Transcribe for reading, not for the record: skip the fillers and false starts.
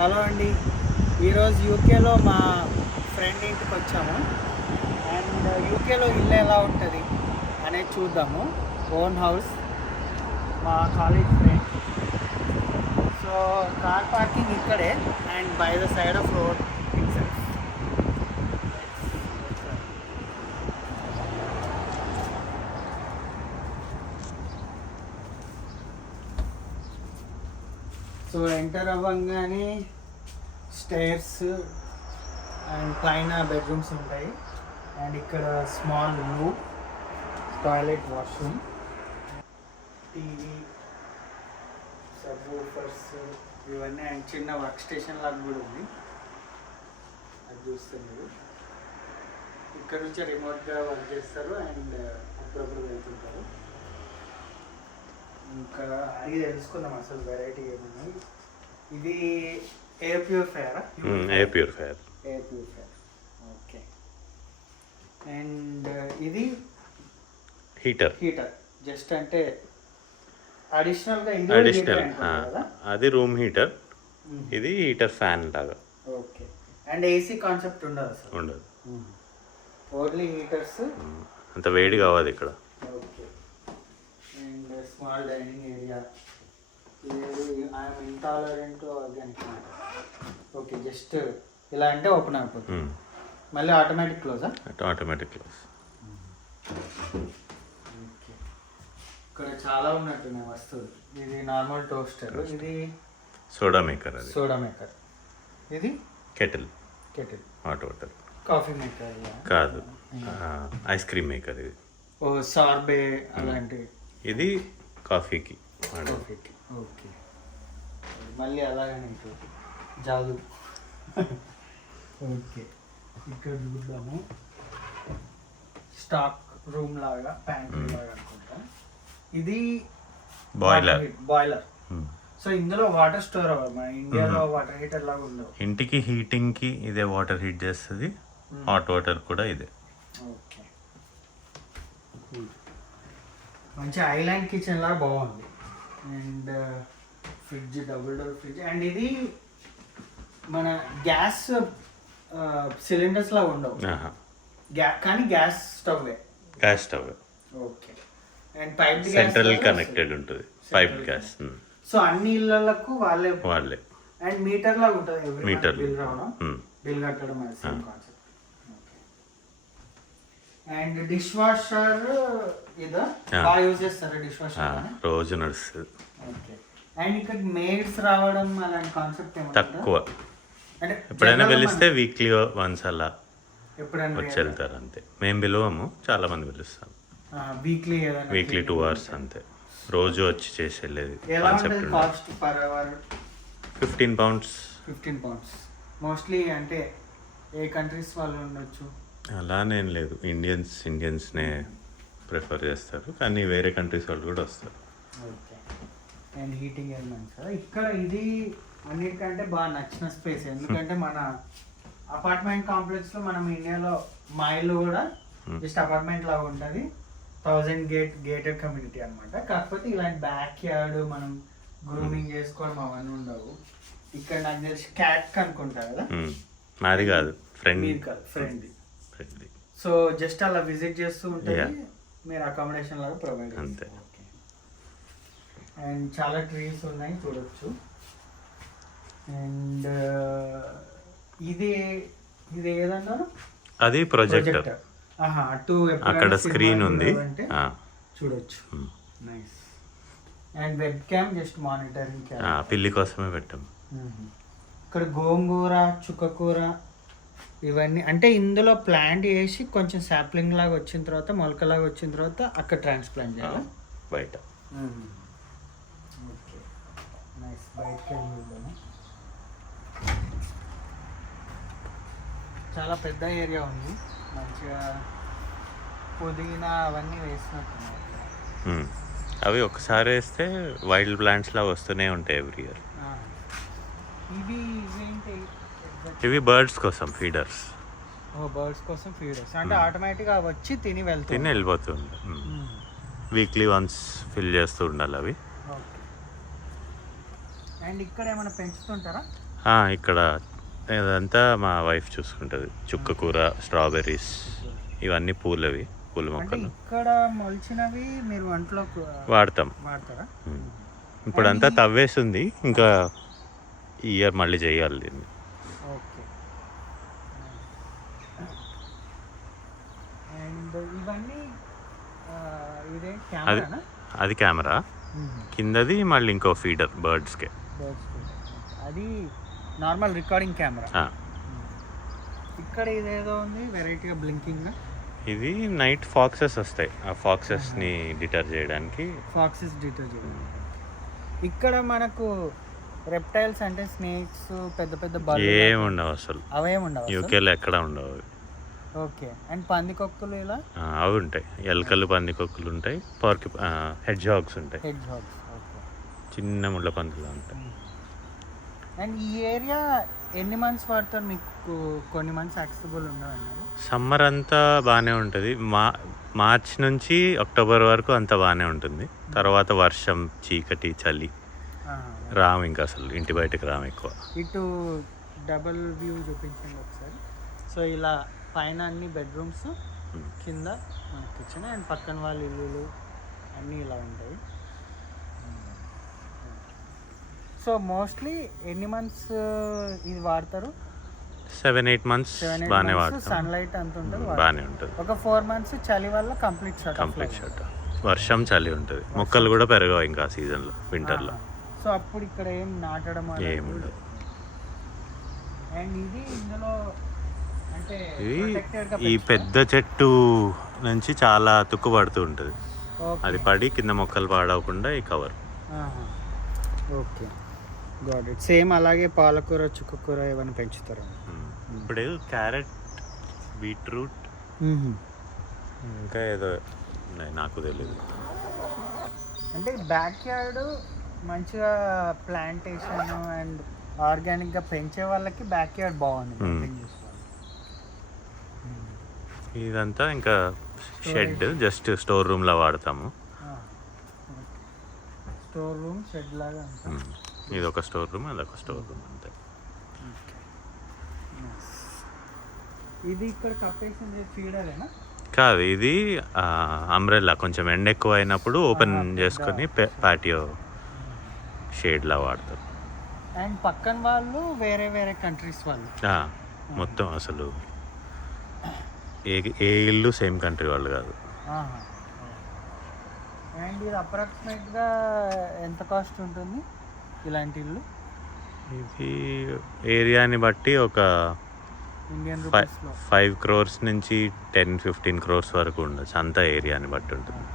Hello అండి. ఈరోజు యూకేలో మా ఫ్రెండ్ ఇంటికి వచ్చాము. అండ్ యూకేలో ఇల్లు ఎలా ఉంటుంది అనేది చూద్దాము. ఓన్ హౌస్, మా college friend. So car parking ఇక్కడే and by the side of road itself. So enter అవ్వగానే స్టేర్స్ అండ్ పైన బెడ్రూమ్స్ ఉంటాయి. అండ్ ఇక్కడ small room, toilet, washroom, TV, subwoofers ఇవన్నీ. అండ్ చిన్న వర్క్ స్టేషన్ లాగా కూడా ఉంది, అది చూస్తే మీరు. ఇక్కడ నుంచి రిమోట్గా వర్క్ చేస్తారు అండ్ అప్పుడప్పుడు వెళ్తుంటారు. ఇంకా అది తెలుసుకుందాం అసలు వెరైటీ ఏమున్నాయి. ఇది ఎయిర్ ప్యూరిఫైయరా? Air purifier. Air purifier, okay. And ఇది హీటర్. హీటర్ జస్ట్ అంటే అడిషనల్గా అది రూమ్ హీటర్, ఇది హీటర్ ఫ్యాన్ లాగా. ఓకే. అండ్ ఏసీ కాన్సెప్ట్ ఉండదు అసలు? ఉండదు, ఓన్లీ హీటర్స్. అంత వేడి కావాలి ఇక్కడ. Okay. And small dining area. ఇది ఐఎమ్ ఇంటాలరెంట్ ఆర్గానిక్ మాట. ఓకే, జస్ట్ ఇలా అంటే ఓపెన్ అయిపోతుంది. మళ్ళీ ఆటోమేటిక్ క్లోజా? Automatic close. ఓకే. ఇక్కడ చాలా ఉన్నట్టున్నాయి వస్తువులు. ఇది నార్మల్ టోస్టర్, ఇది సోడా మేకర్. అది సోడా మేకర్. ఇది kettle. Kettle. Hot water. Coffee maker కాదు, ఐస్ క్రీమ్ మేకర్. ఇది ఓ సార్బే అలాంటివి. ఇది కాఫీకి. కాఫీకి, ఓకే. మళ్ళీ అలాగనే ఇటు జాదు. ఓకే. ఇక్కడ చూద్దాము, స్టాక్ రూమ్ లాగా, ప్యాంట్రీ లాగా అనుకుంటా. ఇది బాయిలర్. బాయిలర్. సో ఇందులో వాటర్ స్టోర్ అవ్వదు, మన ఇండియాలో వాటర్ హీటర్ లాగా ఉండవు. ఇంటికి హీటింగ్కి ఇదే వాటర్ హీట్ చేస్తుంది. హాట్ వాటర్ కూడా ఇదే. ఓకే. మంచి ఐలాండ్ కిచెన్ లాగా బాగుంది. And fridge, double door fridge. And ఇది మన గ్యాస్ సిలిండర్స్ లాగా ఉండవు, కానీ gas stove. Gas stove. Okay. And pipe central connected ఉంటుంది, పైప్ గ్యాస్. సో అన్ని ఇళ్ళకు వాళ్ళే. అండ్ మీటర్ లాగా ఉంటుంది, మీటర్ బిల్ రావడం, బిల్ కట్టడం, అది same concept. And dish washer ఇదా బాగా యూజ్ చేస్తారా డిష్ వాషర్? రోజు నడుస్తుంది. ఓకే. అండ్ ఇక్కడ మేడ్స్ రావడం అలాంటి కాన్సెప్ట్ ఏమన్నా తక్కువ. అంటే ఎప్పుడైనా పిలిస్తే వీక్లీ వన్స్ అలా ఎప్పుడైనా వచ్చి వెళ్తారు అంతే. మేము పిలవము, చాలా మంది పిలుస్తాం. వీక్లీ 2 hours అంతే. రోజు వచ్చి చేసి వెళ్ళేది concept. Cost per hour 15 pounds. 15 pounds. Mostly అంటే ఏ కంట్రీస్ వాళ్ళు ఉండొచ్చు? అలానేం లేదు, ఇండియన్స్నే ప్రిఫర్ చేస్తారు, కానీ వేరే కంట్రీస్ వాళ్ళు కూడా వస్తారు. ఓకే. అండ్ హీటింగ్ ఎలిమెంట్స్ కదా ఇక్కడ. ఇది అన్నిటికంటే బాగా నచ్చిన స్పేస్, ఎందుకంటే మన అపార్ట్మెంట్ కాంప్లెక్స్లో, మనం ఇండియాలో మా ఇల్లు కూడా జస్ట్ అపార్ట్మెంట్ లాగా ఉంటుంది. 1000 గేటెడ్ కమ్యూనిటీ అనమాట. కాకపోతే ఇలాంటి బ్యాక్ యార్డ్, మనం గ్రూమింగ్ చేసుకోవడం అవన్నీ ఉండవు. ఇక్కడ నాకు తెలిసి క్యాట్ అనుకుంటా కదా? మాది కాదు, ఫ్రెండ్. ఫ్రెండ్. సో జస్ట్ అలా విజిట్ చేస్తూ ఉంటుంది, మీరు అకామిడేషన్ లాగా ప్రొవైడ్ చేస్తారు. ఓకే. అండ్ చాలా ట్రీస్ ఉన్నాయి, చూడొచ్చు. అండ్ ఇది ఏదన్నారు? అది ప్రొజెక్టర్. అటు అక్కడ స్క్రీన్ ఉంది, చూడొచ్చు. Nice. And web cam, just monitoring. పిల్లి కోసమే పెట్టాం. ఇక్కడ గోంగూర, చుక్కకూర ఇవన్నీ. అంటే ఇందులో ప్లాంట్ చేసి కొంచెం సాప్లింగ్ లాగా వచ్చిన తర్వాత, మొలకలాగా వచ్చిన తర్వాత అక్కడ ట్రాన్స్ప్లాంట్ చేయాలి బయట. ఓకే. నైస్. బయటకి వెళ్ళి చాలా పెద్ద ఏరియా ఉంది, మంచిగా పుదీనా అవన్నీ వేసినట్టున్నాయి. అవి ఒకసారి వేస్తే వైల్డ్ ప్లాంట్స్ లాగా వస్తూనే ఉంటాయి ఎవ్రీ ఇయర్. ఇవి బర్డ్స్ కోసం ఫీడర్స్. బర్డ్స్ కోసం ఫీడర్స్ అంటే ఆటోమేటిక్గా వచ్చి తిని వెళ్ళిపోతుంది. వీక్లీ వన్స్ ఫిల్ చేస్తూ ఉండాలి అవి. అండ్ ఇక్కడ ఏమైనా పెంచుతుంటారా? ఇక్కడ ఇదంతా మా వైఫ్ చూసుకుంటుంది. చుక్క కూర, స్ట్రాబెర్రీస్, ఇవన్నీ పూల అంటే మొక్కలు ఇక్కడ మొలిచినవి మీరు వంటలో వాడతాం. వాడతారా? ఇప్పుడంతా తవ్వేస్తుంది, ఇంకా ఈ ఇయర్ మళ్ళీ చేయాలి దీన్ని. ఓకే. అండ్ ఇవన్నీ ఇదే కెమెరానా? అది కెమెరా, కిందది మళ్ళీ ఇంకో ఫీడర్ బర్డ్స్కే. అది నార్మల్ రికార్డింగ్ కెమెరా. ఇక్కడ ఇదేదో ఉంది వెరైటీగా బ్లింకింగ్. ఇది నైట్ ఫాక్సెస్ వస్తాయి, ఆ ఫాక్సెస్ని డిటర్ చేయడానికి. ఫాక్సెస్ డిటర్ చేయడానికి. ఇక్కడ మనకు రెప్టైల్స్ అంటే స్నేక్స్, పెద్ద పెద్ద ఏమి ఉండవు అసలు. అవేమి ఉండవు యూకేలో ఎక్కడ ఉండవు అవి. ఓకే. అండ్ పందికొక్కులు ఇలా అవి ఉంటాయి, ఎలకలు, పందికొక్కులు ఉంటాయి, హెడ్ జాగ్స్ ఉంటాయి, హెడ్ జాగ్స్. ఓకే. చిన్న ముళ్ళ పందులు ఉంటాయి. అండ్ ఈ ఏరియా ఎన్ని మంత్స్ వాడతారు? మీకు కొన్ని మంత్స్ యాక్సెసిబుల్ ఉండవన్నారు. సమ్మర్ అంతా బాగానే ఉంటుంది, మార్చ్ నుంచి అక్టోబర్ వరకు అంతా బాగానే ఉంటుంది. తర్వాత వర్షం, చీకటి, చలి రాము, ఇంకా అసలు ఇంటి బయటకు రాము ఎక్కువ. ఇటు డబుల్ వ్యూ చూపించండి ఒకసారి. సో ఇలా పైన అన్ని బెడ్రూమ్స్, కింద మన కిచెన్, అండ్ పక్కన వాళ్ళ ఇల్లులు అన్నీ ఇలా ఉంటాయి. సో మోస్ట్లీ ఎన్ని మంత్స్ ఇది వాడతారు? 7-8 months బాగానే వాడతాం. సన్లైట్ అంత ఉంటుంది, బాగానే ఉంటుంది. ఒక 4 months చలి వల్ల కంప్లీట్ షట్. వర్షం, చలి ఉంటుంది, మొక్కలు కూడా పెరగవు ఇంకా సీజన్లో, వింటర్లో. సో అప్పుడు ఇక్కడ ఏం నాటడం ఏముండదు. అండ్ ఇది ఇందులో అంటే ఈ పెద్ద చెట్టు నుంచి చాలా తుక్కు పడుతూ ఉంటుంది, అది పడి కింద మొక్కలు పాడవకుండా ఈ cover. Okay, got it. Same అలాగే పాలకూర, చుక్కకూర ఇవన్నీ పెంచుతారు. ఇప్పుడు క్యారెట్, బీట్రూట్, ఇంకా ఏదో నాకు తెలియదు. అంటే బ్యాక్ యార్డ్ మంచిగా ప్లాంటేషన్ అండ్ ఆర్గానిక్గా పెంచే వాళ్ళకి బ్యాక్ యార్డ్ బాగుంది. ఇదంతా ఇంకా షెడ్, జస్ట్ స్టోర్ రూమ్లో వాడతాము. స్టోర్ రూమ్, షెడ్ లాగా. ఇది ఒక స్టోర్ రూమ్, అదొక స్టోర్ రూమ్ అంతే. ఇది ఇక్కడ కప్పేసింది ఫీడరేనా? కాదు, ఇది అంబ్రెల్లా. కొంచెం ఎండ ఎక్కువ అయినప్పుడు ఓపెన్ చేసుకొని పాటియో షేడ్లా వాడతారు. అండ్ పక్కన వాళ్ళు వేరే వేరే కంట్రీస్ వాళ్ళు. మొత్తం అసలు ఏ ఇల్లు సేమ్ కంట్రీ వాళ్ళు కాదు. అండ్ ఇది అప్రాక్సిమేట్గా ఎంత కాస్ట్ ఉంటుంది ఇలాంటి ఇల్లు? ఇది ఏరియాని బట్టి ఒక ఇండియన్ రూపీస్లో 5 crores నుంచి 10-15 crores వరకు ఉండొచ్చు, అంతా ఏరియాని బట్టి ఉంటుంది.